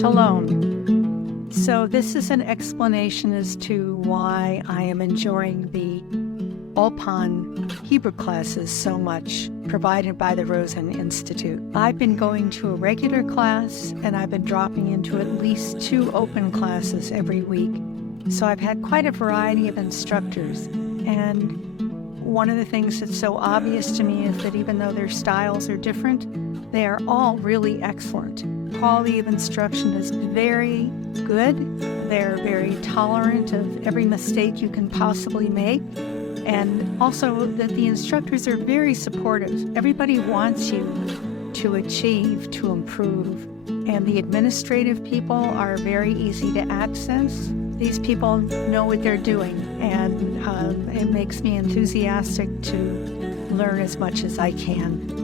Shalom. So this is an explanation as to why I am enjoying the Ulpan Hebrew classes so much provided by the Rosen Institute. I've been going to a regular class and I've been dropping into at least 2 open classes every week. So I've had quite a variety of instructors. And one of the things that's so obvious to me is that even though their styles are different, they are all really excellent. Quality of instruction is very good. They're very tolerant of every mistake you can possibly make. And also that the instructors are very supportive. Everybody wants you to achieve, to improve. And the administrative people are very easy to access. These people know what they're doing, and it makes me enthusiastic to learn as much as I can.